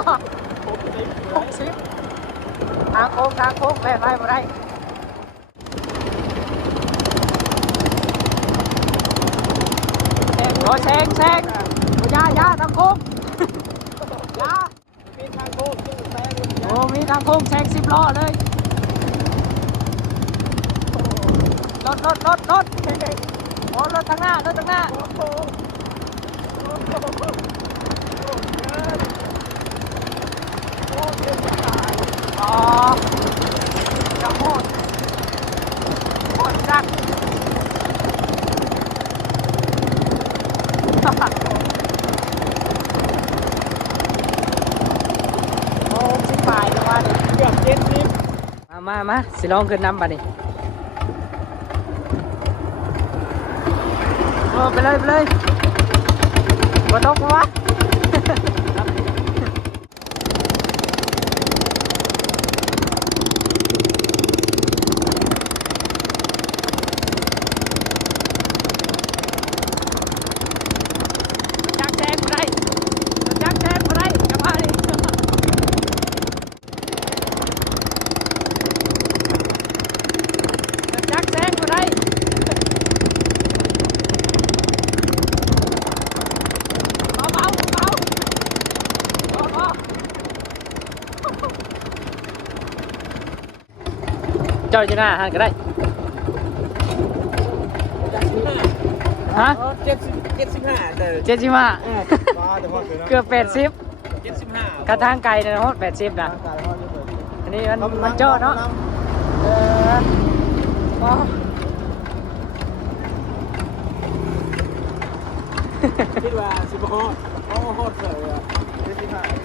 ทางโค้งแล่นไปบ่ได้โอ้แซงยาทางโค้งยามีทางโค้งแซงโอ้มีทางโค้งแซง10 ล้อเลยรถโอ้รถทางหน้าอ๋อจะโหดจังโอ้สิบปลายแล้วว่าเด็กเกือบ70มาสิลองขึ้นน้ำป่ะนี่โอ้ไปเลยบ่ตกปะวะจักแซงบ่ได้จะมาดิจักแซงบ่ได้เบาเจ้าอยู่หน้าหันก็ได้ฮะ75แต่75เกือบ80 75กระทางไกลนะฮะ80นะอันนี้มันเจาะเนาะว้าว คิดว่าสิบฮอดเขาฮอดเลย75